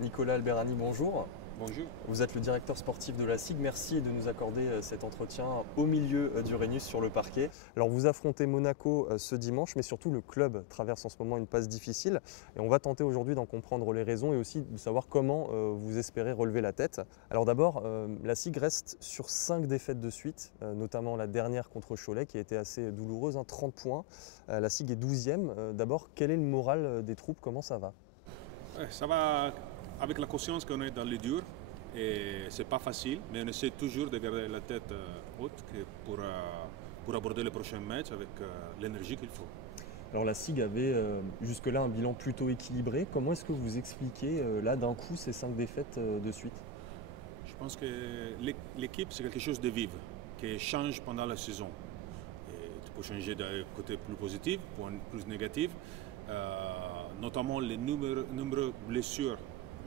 Nicolas Alberani, bonjour. Bonjour. Vous êtes le directeur sportif de la SIG. Merci de nous accorder cet entretien au milieu d'Uranus sur le parquet. Alors vous affrontez Monaco ce dimanche, mais surtout le club traverse en ce moment une passe difficile. Et on va tenter aujourd'hui d'en comprendre les raisons et aussi de savoir comment vous espérez relever la tête. Alors d'abord, la SIG reste sur 5 défaites de suite, notamment la dernière contre Cholet qui a été assez douloureuse, 30 points. La SIG est 12e. D'abord, quel est le moral des troupes? Comment ça va? Ça va avec la conscience qu'on est dans les durs et c'est pas facile, mais on essaie toujours de garder la tête haute pour aborder le prochain match avec l'énergie qu'il faut. Alors la SIG avait jusque-là un bilan plutôt équilibré. Comment est-ce que vous expliquez là d'un coup ces 5 défaites de suite? Je pense que l'équipe c'est quelque chose de vif qui change pendant la saison. Et tu peux changer d'un côté plus positif, point plus négatif. Notamment les nombreuses blessures,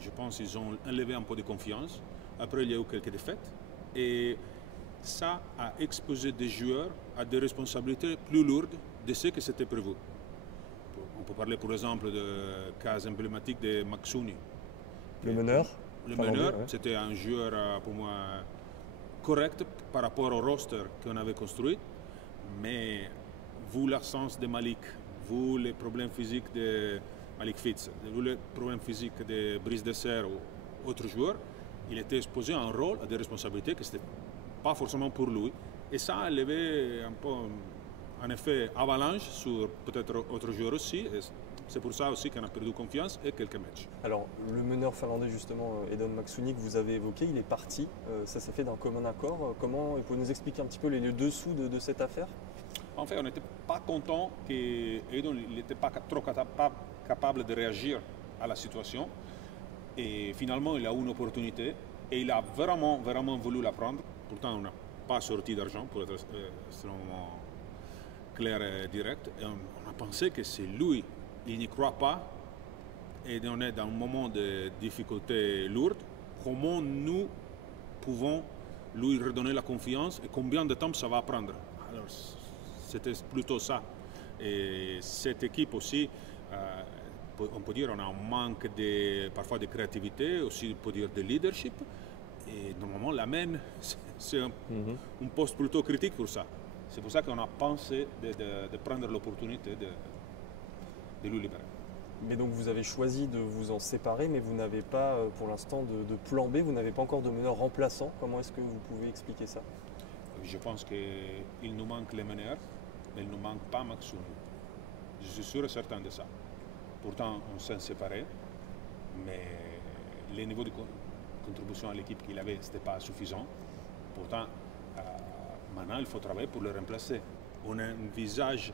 je pense qu'ils ont enlevé un peu de confiance. Après, il y a eu quelques défaites. Et ça a exposé des joueurs à des responsabilités plus lourdes de ce que c'était prévu. On peut parler, par exemple, de cas emblématiques de Maxouni. Le meneur? Le meneur, ouais. C'était un joueur, pour moi, correct par rapport au roster qu'on avait construit. Mais vu l'absence de Malik, vu les problèmes physiques de Malik Fitz, vu les problèmes physiques de Brice Dessert ou autres joueurs, il était exposé à un rôle, à des responsabilités que ce n'était pas forcément pour lui. Et ça a levé un peu un effet avalanche sur peut-être autres joueurs aussi. C'est pour ça aussi qu'on a perdu confiance et quelques matchs. Alors, le meneur finlandais, justement, Edon Maxouni, que vous avez évoqué, il est parti. Ça s'est fait d'un commun accord. Comment vous pouvez nous expliquer un petit peu les dessous de cette affaire? En fait, on n'était pas content qu'Edon n'était pas trop capable de réagir à la situation. Et finalement, il a eu une opportunité et il a vraiment voulu la prendre. Pourtant, on n'a pas sorti d'argent, pour être extrêmement clair et direct. Et on a pensé que c'est lui. Il n'y croit pas et on est dans un moment de difficulté lourde. Comment nous pouvons lui redonner la confiance et combien de temps ça va prendre? Alors, c'était plutôt ça. Et cette équipe aussi, on peut dire on a un manque parfois de créativité, aussi on peut dire de leadership. Et normalement, la main, c'est un poste plutôt critique pour ça. C'est pour ça qu'on a pensé de prendre l'opportunité de lui libérer. Mais donc vous avez choisi de vous en séparer, mais vous n'avez pas pour l'instant de plan B, vous n'avez pas encore de meneur remplaçant. Comment est-ce que vous pouvez expliquer ça? Je pense qu'il nous manque les meneurs, mais il ne nous manque pas Maxouni. Je suis sûr et certain de ça. Pourtant, on s'est séparés, mais les niveaux de contribution à l'équipe qu'il avait, ce n'était pas suffisant. Pourtant, maintenant, il faut travailler pour le remplacer. On a un visage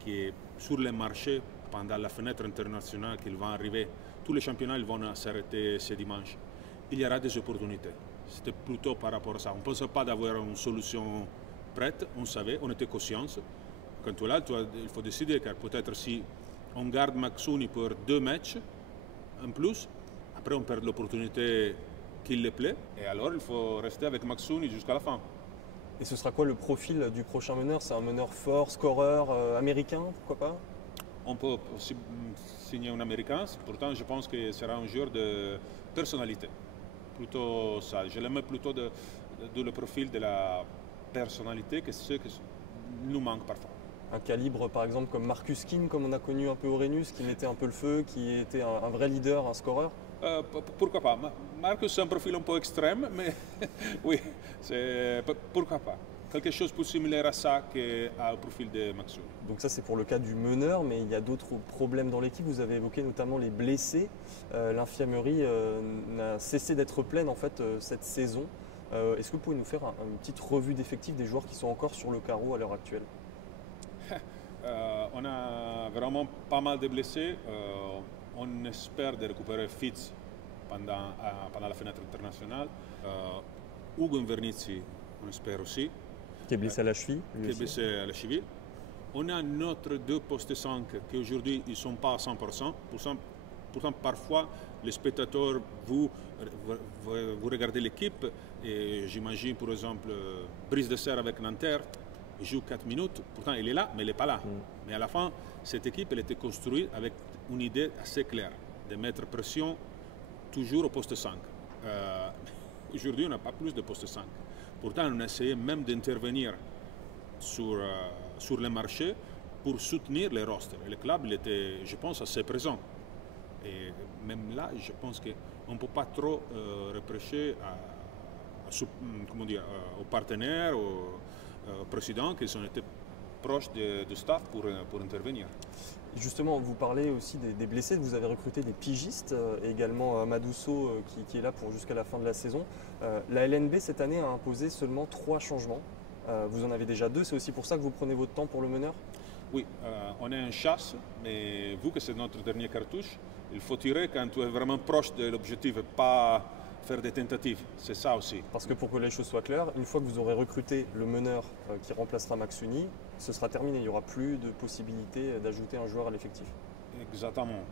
qui est sur le marché pendant la fenêtre internationale qui va arriver. Tous les championnats ils vont s'arrêter ce dimanche. Il y aura des opportunités. C'était plutôt par rapport à ça. On ne pensait pas d'avoir une solution prête. On savait, on était conscients. Quand tu es là, il faut décider, car peut-être si on garde Maxouni pour 2 matchs en plus, après on perd l'opportunité qu'il le plaît. Et alors il faut rester avec Maxouni jusqu'à la fin. Et ce sera quoi le profil du prochain meneur? C'est un meneur fort, scoreur, américain, pourquoi pas? On peut aussi signer un Américain, pourtant je pense que ce sera un joueur de personnalité. Plutôt ça. Je l'aime plutôt de le profil de la personnalité que ce qui nous manque parfois. Un calibre par exemple comme Marcus Keane, comme on a connu un peu Aurenius, qui mettait un peu le feu, qui était un vrai leader, un scoreur? Pourquoi pas. Marcus c'est un profil un peu extrême, mais oui, pourquoi pas. Quelque chose de plus similaire à ça qu'au profil de Maxouni. Donc ça c'est pour le cas du meneur, mais il y a d'autres problèmes dans l'équipe. Vous avez évoqué notamment les blessés. L'infirmerie n'a cessé d'être pleine en fait cette saison. Est-ce que vous pouvez nous faire une petite revue d'effectifs des joueurs qui sont encore sur le carreau à l'heure actuelle? On a vraiment pas mal de blessés. On espère de récupérer Fitz pendant la fenêtre internationale. Ugo Invernizzi, on espère aussi. Qui est blessé à la cheville. Qui est blessé à la cheville. On a notre 2 postes 5 qui aujourd'hui ils ne sont pas à 100%. Pourtant, parfois, les spectateurs, vous regardez l'équipe et j'imagine, par exemple, Brice Dessert avec Nanterre, il joue 4 minutes. Pourtant, il est là, mais il n'est pas là. Mais à la fin, cette équipe, elle était construite avec une idée assez claire de mettre pression toujours au poste 5. Aujourd'hui, on n'a pas plus de poste 5. Pourtant, on a essayé même d'intervenir sur le marché pour soutenir les rosters. Et le club, il était, je pense, assez présent. Et même là, je pense qu'on ne peut pas trop reprocher aux partenaires, aux présidents qui ont été proches du staff pour intervenir. Justement, vous parlez aussi des blessés, vous avez recruté des pigistes, et également Amadou Sow qui est là jusqu'à la fin de la saison. La LNB cette année a imposé seulement 3 changements. Vous en avez déjà 2, c'est aussi pour ça que vous prenez votre temps pour le meneur? Oui, on est en chasse, mais vu que c'est notre dernier cartouche, il faut tirer quand tu es vraiment proche de l'objectif et pas faire des tentatives. C'est ça aussi. Parce que pour que les choses soient claires, une fois que vous aurez recruté le meneur qui remplacera Maxuni, ce sera terminé. Il n'y aura plus de possibilité d'ajouter un joueur à l'effectif. Exactement.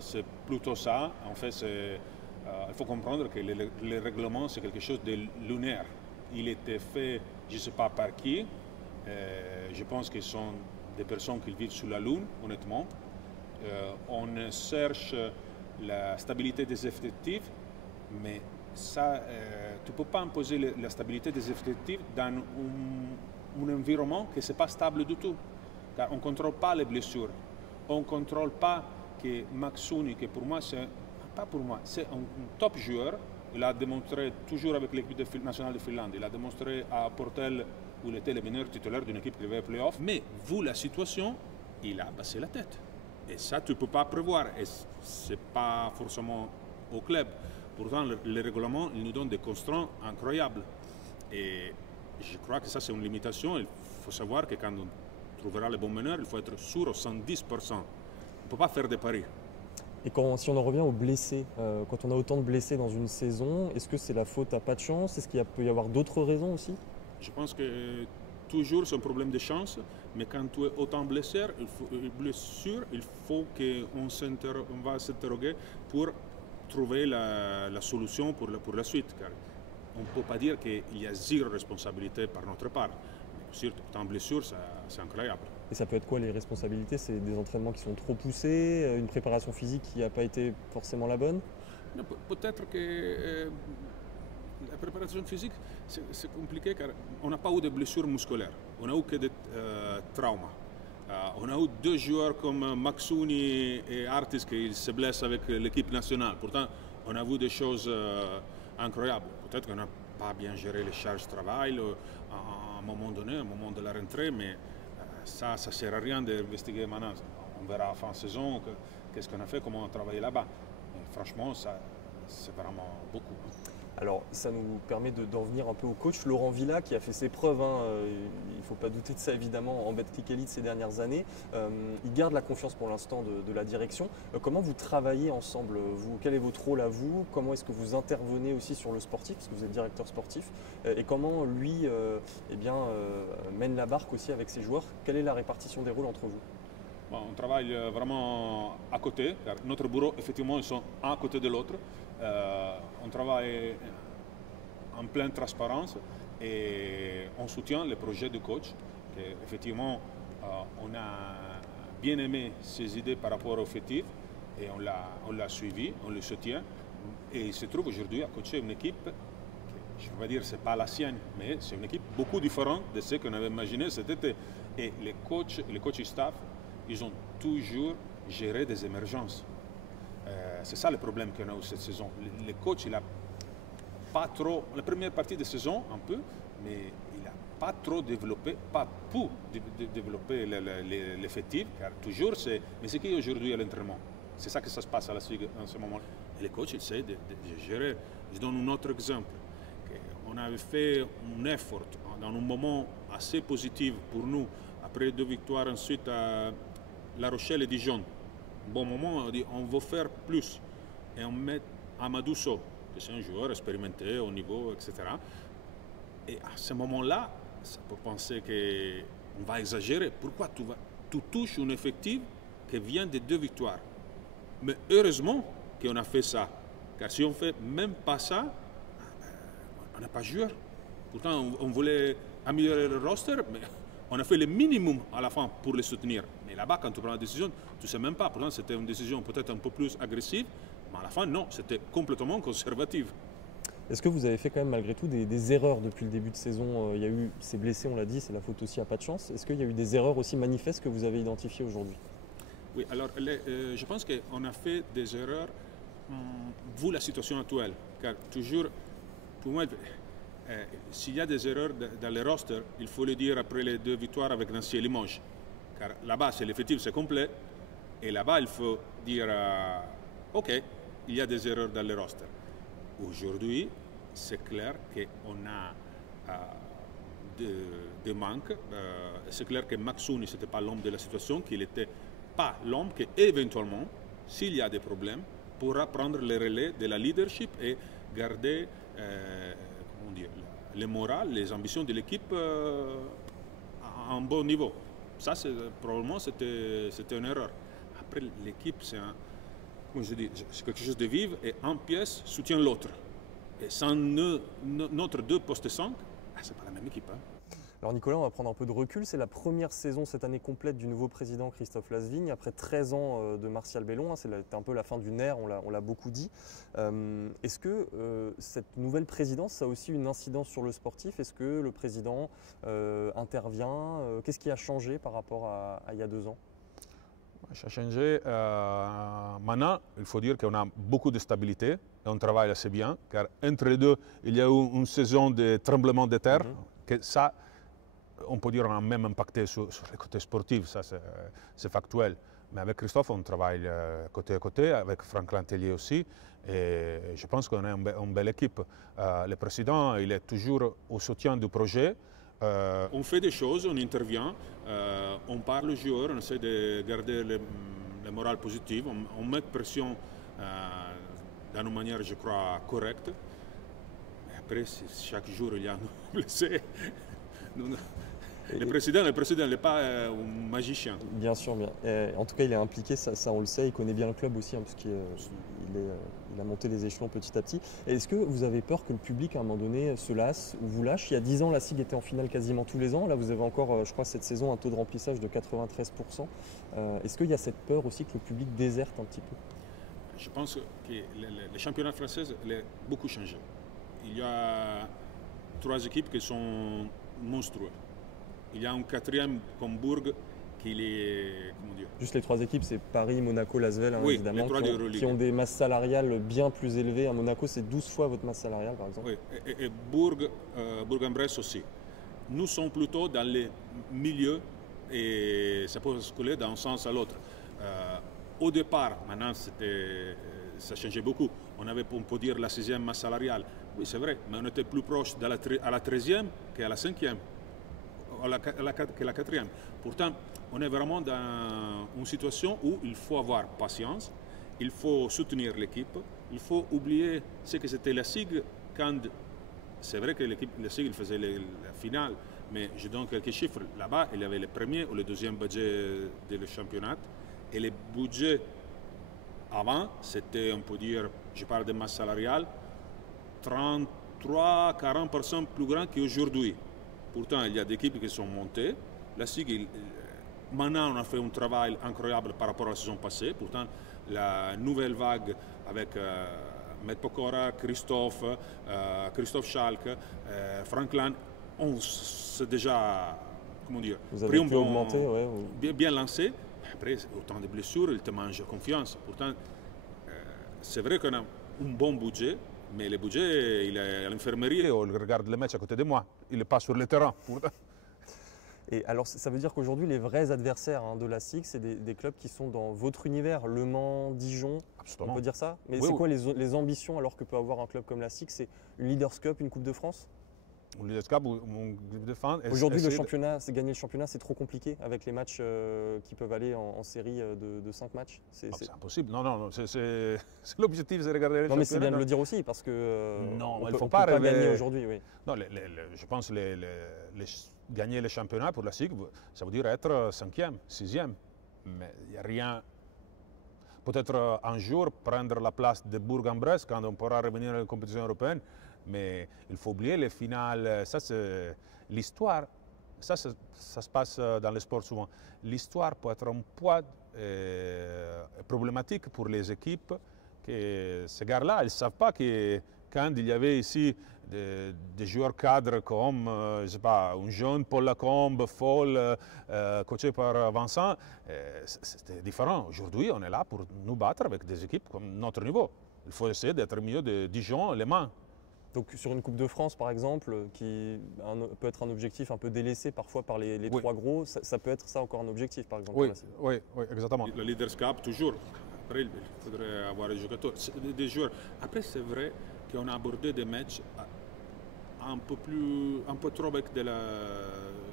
C'est plutôt ça. En fait, il faut comprendre que le règlement, c'est quelque chose de lunaire. Il était fait, je ne sais pas par qui. Je pense que ce sont des personnes qui vivent sur la Lune, honnêtement. On cherche la stabilité des effectifs, mais ça, tu ne peux pas imposer la stabilité des effectifs dans un environnement qui n'est pas stable du tout. Car on ne contrôle pas les blessures. On ne contrôle pas que Maxuni, qui pour moi, c'est un top joueur. Il a démontré toujours avec l'équipe nationale de Finlande. Il a démontré à Portel où il était le meilleur titulaire d'une équipe qui avait play-off. Mais vu la situation, il a passé la tête. Et ça, tu ne peux pas prévoir. Et ce n'est pas forcément au club. Pourtant, le règlement, il nous donne des constants incroyables. Et je crois que ça, c'est une limitation. Il faut savoir que quand on trouvera le bon meneur, il faut être sûr au 110%. On ne peut pas faire des paris. Et si on en revient aux blessés, quand on a autant de blessés dans une saison, est-ce que c'est la faute à pas de chance? Est-ce qu'il peut y avoir d'autres raisons aussi? Je pense que toujours c'est un problème de chance, mais quand tu es autant blessé, il faut qu'on va s'interroger pour trouver la solution pour la suite. Car on ne peut pas dire qu'il y a zéro responsabilité par notre part. Surtout en blessure, c'est incroyable. Et ça peut être quoi les responsabilités? C'est des entraînements qui sont trop poussés, une préparation physique qui n'a pas été forcément la bonne? Peut-être que la préparation physique, c'est compliqué car on n'a pas eu de blessures musculaires, on n'a eu que des traumas. On a eu 2 joueurs comme Maxuni et Artis qui se blessent avec l'équipe nationale. Pourtant, on a vu des choses incroyables. Peut-être qu'on n'a pas bien géré les charges de travail à un moment donné, au moment de la rentrée, mais ça ne sert à rien d'investiguer maintenant. On verra à fin de saison qu'est-ce qu'on a fait, comment on a travaillé là-bas. Franchement, c'est vraiment beaucoup. Alors, ça nous permet d'en venir un peu au coach Laurent Villa qui a fait ses preuves. Il ne faut pas douter de ça évidemment en Betclic Elite ces dernières années. Il garde la confiance pour l'instant de la direction. Comment vous travaillez ensemble, vous? Quel est votre rôle à vous? Comment est-ce que vous intervenez aussi sur le sportif, parce que vous êtes directeur sportif? Et comment lui mène la barque aussi avec ses joueurs? Quelle est la répartition des rôles entre vous? On travaille vraiment à côté, car notre bureau, effectivement, ils sont un à côté de l'autre. On travaille en pleine transparence et on soutient les projets du coach. Effectivement, on a bien aimé ses idées par rapport au effectif et on l'a suivi, on le soutient. Et il se trouve aujourd'hui à coacher une équipe, je ne vais pas dire que ce n'est pas la sienne, mais c'est une équipe beaucoup différente de ce qu'on avait imaginé cet été. Et les coachs staff, ils ont toujours géré des émergences. C'est ça le problème qu'on a eu cette saison. Le coach, il n'a pas trop, la première partie de saison un peu, mais il n'a pas trop développé, pas pu développer l'effectif, car toujours mais c'est qui aujourd'hui à l'entraînement? C'est ça que ça se passe à la SIG en ce moment. Et le coach, il essaie de gérer. Je donne un autre exemple. On avait fait un effort dans un moment assez positif pour nous, après 2 victoires ensuite à La Rochelle et Dijon. Bon moment, on dit on veut faire plus et on met Amadou Sow, qui est un joueur expérimenté au niveau, etc. Et à ce moment-là, ça peut penser qu'on va exagérer. Pourquoi tu touches un effectif qui vient de 2 victoires? Mais heureusement qu'on a fait ça, car si on ne fait même pas ça, on n'a pas joueur. Pourtant, on voulait améliorer le roster, mais on a fait le minimum à la fin pour les soutenir. Mais là-bas, quand tu prends la décision, tu ne sais même pas. Pourtant, c'était une décision peut-être un peu plus agressive, Mais à la fin, non, c'était complètement conservatif. Est-ce que vous avez fait quand même malgré tout des erreurs depuis le début de saison? Il y a eu ces blessés, on l'a dit, c'est la faute aussi à pas de chance. Est-ce qu'il y a eu des erreurs aussi manifestes que vous avez identifiées aujourd'hui? Oui, alors je pense qu'on a fait des erreurs vu la situation actuelle. Car toujours, pour moi, s'il y a des erreurs dans le roster, il faut le dire après les 2 victoires avec Nancy et Limoges. Car là-bas, c'est l'effectif, c'est complet. Et là-bas, il faut dire, OK, il y a des erreurs dans le roster. Aujourd'hui, c'est clair qu'on a des manques. C'est clair que Maxouni, ce n'était pas l'homme de la situation, qu'il n'était pas l'homme qui, éventuellement, s'il y a des problèmes, pourra prendre le relais de la leadership et garder comment dire, le moral, les ambitions de l'équipe à un bon niveau. Ça, probablement, c'était une erreur. Après, l'équipe, c'est quelque chose de vivre et un pièce soutient l'autre. Et sans notre 2 postes 5, c'est pas la même équipe. Hein. Alors Nicolas, on va prendre un peu de recul. C'est la première saison cette année complète du nouveau président Christophe Lasvigne, après 13 ans de Martial Bellon. C'était un peu la fin d'une ère, on l'a beaucoup dit. Est-ce que cette nouvelle présidence, ça a aussi une incidence sur le sportif? Est-ce que le président intervient? Qu'est-ce qui a changé par rapport à il y a 2 ans? Ça a changé. Maintenant, il faut dire qu'on a beaucoup de stabilité et on travaille assez bien, car entre les deux, il y a eu une saison de tremblement de terre. Que ça, on peut dire, on a même impacté sur le côté sportif, ça c'est factuel. Mais avec Christophe, on travaille côté à côté, avec Franklin Tellier aussi, et je pense qu'on est une belle équipe. Le président, il est toujours au soutien du projet. On fait des choses, on intervient, on parle aux joueurs, on essaie de garder le moral positif, on met pression d'une manière, je crois, correcte. Et après, chaque jour, il y a un blessé. Le président n'est pas un magicien. Bien sûr, bien. En tout cas, il est impliqué, ça on le sait, il connaît bien le club aussi, hein, parce qu'il a monté les échelons petit à petit. Est-ce que vous avez peur que le public, à un moment donné, se lasse ou vous lâche? Il y a 10 ans, la SIG était en finale quasiment tous les ans. Là, vous avez encore, je crois, cette saison, un taux de remplissage de 93%. Est-ce qu'il y a cette peur aussi que le public déserte un petit peu? Je pense que le championnat français a beaucoup changé. Il y a 3 équipes qui sont monstrueuses. Il y a un 4e comme Bourg qui est, comment dire? Juste les 3 équipes, c'est Paris, Monaco, Lasvel, hein, oui, évidemment, qui ont des masses salariales bien plus élevées. À Monaco, c'est 12 fois votre masse salariale, par exemple. Oui, et Bourg-en-Bresse aussi. Nous sommes plutôt dans les milieux et ça peut basculer d'un sens à l'autre. Au départ, maintenant, ça changeait beaucoup. On avait, on peut dire, la 6e masse salariale. Oui, c'est vrai, mais on était plus proche à la 13e qu'à la 5e. Que la 4e. Pourtant, on est vraiment dans une situation où il faut avoir patience, il faut soutenir l'équipe, il faut oublier ce que c'était la SIG quand c'est vrai que la SIG faisait la finale, mais je donne quelques chiffres. Là-bas, il y avait le premier ou le 2e budget du championnat et le budget avant, c'était, on peut dire, je parle de masse salariale, 33-40% plus grand qu'aujourd'hui. Pourtant, il y a des équipes qui sont montées. La SIG, maintenant, on a fait un travail incroyable par rapport à la saison passée. Pourtant, la nouvelle vague avec Matt Pokora, Christophe Schalk, Franklin, on s'est déjà, comment dire, vous avez pu augmenter, bien lancé. Après, autant de blessures, il te mange confiance. Pourtant, c'est vrai qu'on a un bon budget. Mais le budget, il est à l'infirmerie. On regarde les matchs à côté de moi. Il n'est pas sur le terrain. Et alors, ça veut dire qu'aujourd'hui, les vrais adversaires de la SIG, c'est des clubs qui sont dans votre univers, Le Mans, Dijon. Absolument. On peut dire ça? Mais oui, c'est quoi les ambitions alors que peut avoir un club comme la SIG? C'est une Leaders Cup, une Coupe de France? Une Leaders Cup ou une Coupe de France. Aujourd'hui, gagner le championnat, c'est trop compliqué avec les matchs qui peuvent aller en série de 5 matchs. C'est impossible. Non, c'est l'objectif, c'est regarder les championnats. Non, mais c'est bien de le dire aussi parce que non, il ne faut pas rêver. Gagner aujourd'hui. Oui. Non, je pense que gagner le championnat pour la SIG, ça veut dire être 5e, 6e. Mais il n'y a rien. Peut-être un jour prendre la place de Bourg-en-Bresse quand on pourra revenir à la compétition européenne. Mais il faut oublier les finales. Ça, c'est l'histoire. Ça se passe dans le sport souvent. L'histoire peut être un poids problématique pour les équipes que ces gars-là, ils ne savent pas que quand il y avait ici des joueurs cadres comme, je sais pas, un jeune Paul Lacombe, Fall, coaché par Vincent, c'était différent. Aujourd'hui, on est là pour nous battre avec des équipes comme notre niveau. Il faut essayer d'être mieux de Dijon, Les Mans. Donc sur une Coupe de France par exemple, qui peut être un objectif un peu délaissé parfois par les Oui. trois gros, ça peut être ça encore un objectif par exemple. Oui, oui, oui, exactement. Le Leaders Cup, toujours. Après, il faudrait avoir des joueurs. Après, c'est vrai qu'on a abordé des matchs un peu trop avec de la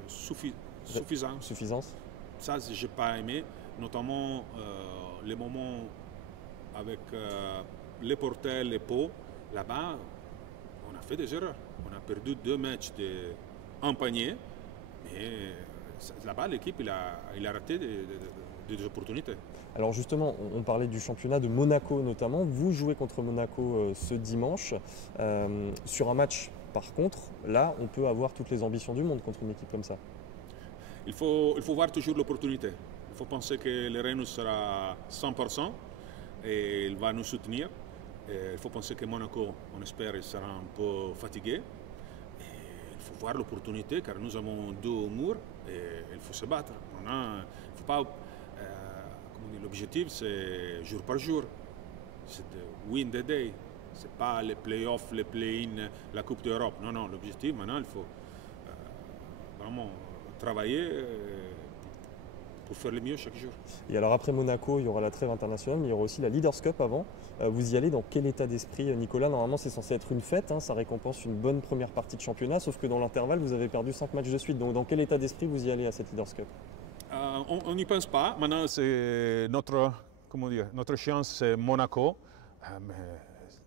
suffisance. Ça, je n'ai pas aimé, notamment les moments avec les Portels, les Pau. Là-bas, on a fait des erreurs. On a perdu 2 matchs en panier, mais là-bas, l'équipe il a raté des opportunités. Alors justement, on parlait du championnat de Monaco notamment. Vous jouez contre Monaco ce dimanche. Sur un match, par contre, là, on peut avoir toutes les ambitions du monde contre une équipe comme ça. Il faut voir toujours l'opportunité. Il faut penser que le Rennes sera 100% et il va nous soutenir. Et il faut penser que Monaco, on espère, il sera un peu fatigué. Et il faut voir l'opportunité car nous avons 2 murs et il faut se battre. Il faut pas, l'objectif, c'est jour par jour. C'est de win the day. Ce n'est pas les playoffs, les play-in, la Coupe d'Europe. Non, non, l'objectif maintenant, il faut vraiment travailler pour faire le mieux chaque jour. Et alors après Monaco, il y aura la trêve internationale, mais il y aura aussi la Leaders Cup avant. Vous y allez dans quel état d'esprit, Nicolas? Normalement, c'est censé être une fête, hein, ça récompense une bonne première partie de championnat, sauf que dans l'intervalle, vous avez perdu 5 matchs de suite. Donc dans quel état d'esprit vous y allez à cette Leaders Cup? On n'y pense pas. Maintenant, C'est notre chance, c'est Monaco. Mais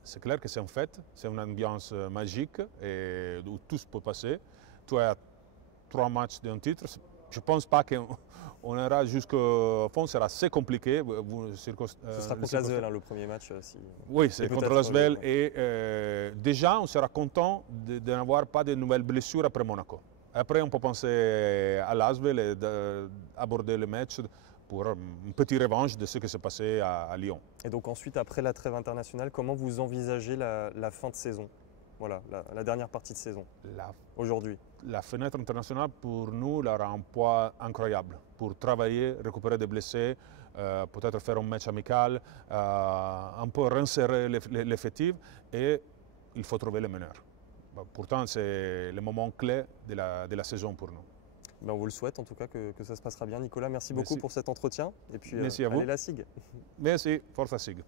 c'est clair que c'est une fête, c'est une ambiance magique et où tout peut passer. Tu as 3 matchs d'un titre. Je ne pense pas qu'on ira jusqu'au fond, ce sera assez compliqué. Ce sera contre l'Asvel, hein, le premier match. Oui, c'est contre l'Asvel. Et déjà, on sera content de n'avoir pas de nouvelles blessures après Monaco. Après, on peut penser à l'Asvel et aborder le match pour une petite revanche de ce qui s'est passé à Lyon. Et donc ensuite, après la trêve internationale, comment vous envisagez la fin de saison? Voilà, la dernière partie de saison, aujourd'hui. La fenêtre internationale, pour nous, elle aura un poids incroyable pour travailler, récupérer des blessés, peut-être faire un match amical, un peu resserrer l'effectif et il faut trouver le meneur. Pourtant, c'est le moment clé de la saison pour nous. Ben, on vous le souhaite en tout cas que ça se passera bien. Nicolas, merci beaucoup pour cet entretien. Et puis, merci à vous. allez la SIG. Merci, forza SIG.